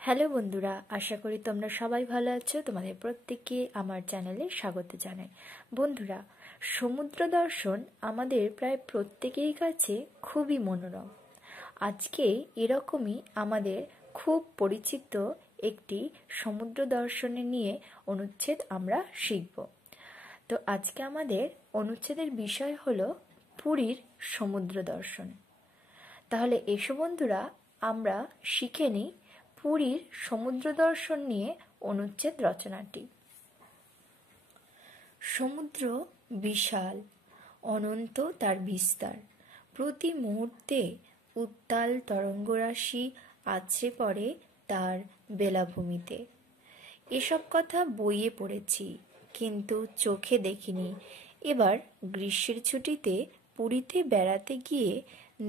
Hello বন্ধুরা, আশা করি তোমরা সবাই ভালো আছো। তোমাদের প্রত্যেককে আমার চ্যানেলে স্বাগত জানাই। বন্ধুরা, সমুদ্র দর্শন আমাদের প্রায় প্রত্যেকের কাছে খুবই মনোরম। আজকে এরকমই আমাদের খুব পরিচিত একটি সমুদ্র দর্শনে নিয়ে অনুচ্ছেদ আমরা শিখব। তো আজকে আমাদের অনুচ্ছেদের বিষয় হলো পুরীর সমুদ্র দর্শন। তাহলে এসো বন্ধুরা, আমরা শিখে নিই পুরীর সমুদ্র দর্শন নিয়ে অনুচ্ছেদ রচনাটি। সমুদ্র বিশাল, অনন্ত তার বিস্তার। প্রতি মুহূর্তে উত্তাল তরঙ্গরাশি আছড়ে পড়ে তার বেলাভূমিতে। এসব কথা বইয়ে পড়েছি, কিন্তু চোখে দেখিনি। এবার গ্রীষ্মের ছুটিতে পুরীতে বেড়াতে গিয়ে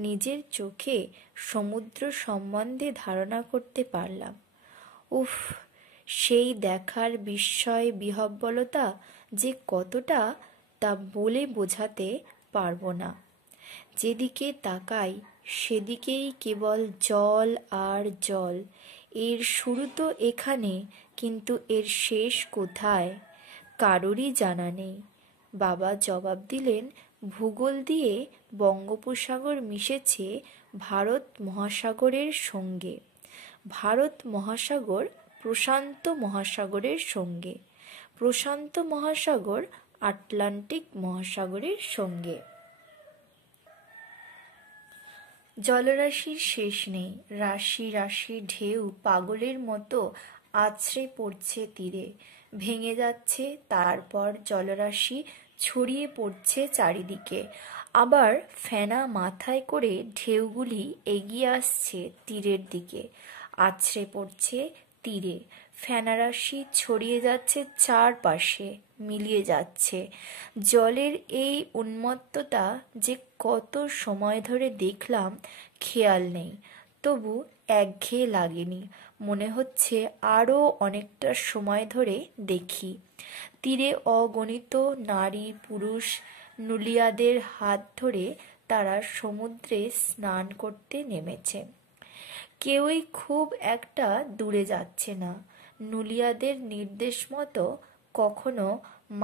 নিজের চোখে সমুদ্র সম্বন্ধে ধারণা করতে পারলাম। উফ, সেই দেখার বিস্ময় বিহ্বলতা যে কতটা, তা বলে বোঝাতে পারবো না। যেদিকে তাকাই সেদিকেই কেবল জল আর জল। এর শুরু তো এখানে, কিন্তু এর শেষ কোথায় কারোরই জানা নেই। বাবা জবাব দিলেন, ভূগোল দিয়ে বঙ্গোপসাগর মিশেছে ভারত মহাসাগরের সঙ্গে, ভারত মহাসাগর প্রশান্ত মহাসাগরের সঙ্গে, প্রশান্ত মহাসাগর আটলান্টিক মহাসাগরের সঙ্গে। জলরাশির শেষ নেই। রাশি রাশি ঢেউ পাগলের মতো আছড়ে পড়ছে তীরে, ভেঙে যাচ্ছে, তারপর জলরাশি ছড়িয়ে পড়ছে চারিদিকে। আবার ফেনা মাথায় করে ঢেউগুলি এগিয়ে আসছে তীরের দিকে, আছড়ে পড়ছে তীরে। ফেনারাশি ছড়িয়ে যাচ্ছে চারপাশে, মিলিয়ে যাচ্ছে। জলের এই উন্মত্ততা যে কত সময় ধরে দেখলাম খেয়াল নেই, তবু একঘেয়ে লাগেনি। মনে হচ্ছে আরও অনেকটা সময় ধরে দেখি। তীরে অগণিত নারী পুরুষ নুলিয়াদের হাত ধরে তারা সমুদ্রে স্নান করতে নেমেছে। কেউই খুব একটা দূরে যাচ্ছে না। নুলিয়াদের নির্দেশ মতো কখনো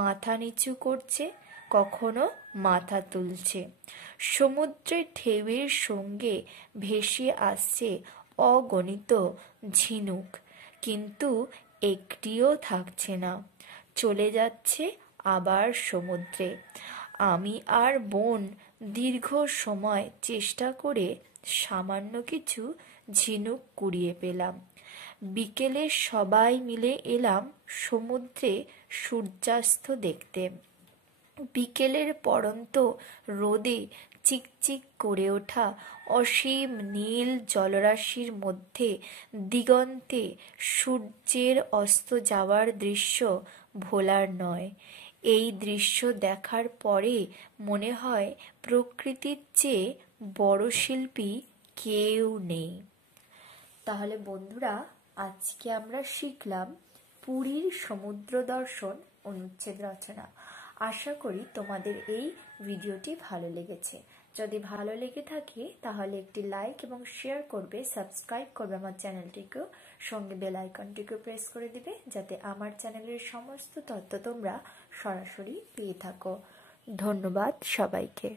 মাথা নিচু করছে, কখনো মাথা তুলছে। সমুদ্রের ঢেউয়ের সঙ্গে ভেসে আসছে অগণিত ঝিনুক, কিন্তু একটিও থাকছে না, চলে যাচ্ছে আবার সমুদ্রে। আমি আর বোন দীর্ঘ সময় চেষ্টা করে সামান্য কিছু ঝিনুক কুড়িয়ে পেলাম। বিকেলে সবাই মিলে এলাম সমুদ্রে সূর্যাস্ত দেখতে। বিকেলের পড়ন্ত রোদে চিকচিক করে ওঠা অসীম নীল জলরাশির মধ্যে দিগন্তে সূর্যের অস্ত যাওয়ার দৃশ্য ভোলার নয়। এই দৃশ্য দেখার পরে মনে হয় প্রকৃতির চেয়ে বড় শিল্পী কেউ নেই। তাহলে বন্ধুরা, আজকে আমরা শিখলাম পুরীর সমুদ্র দর্শন অনুচ্ছেদ রচনা। আশা করি তোমাদের এই ভিডিওটি ভালো লেগেছে। যদি ভালো লেগে থাকে তাহলে একটি লাইক এবং শেয়ার করবে, সাবস্ক্রাইব করবে আমার চ্যানেলটিকেও, সঙ্গে বেল আইকনটিকেও প্রেস করে দিবে, যাতে আমার চ্যানেলের সমস্ত তথ্য তোমরা সরাসরি পেয়ে থাকো। ধন্যবাদ সবাইকে।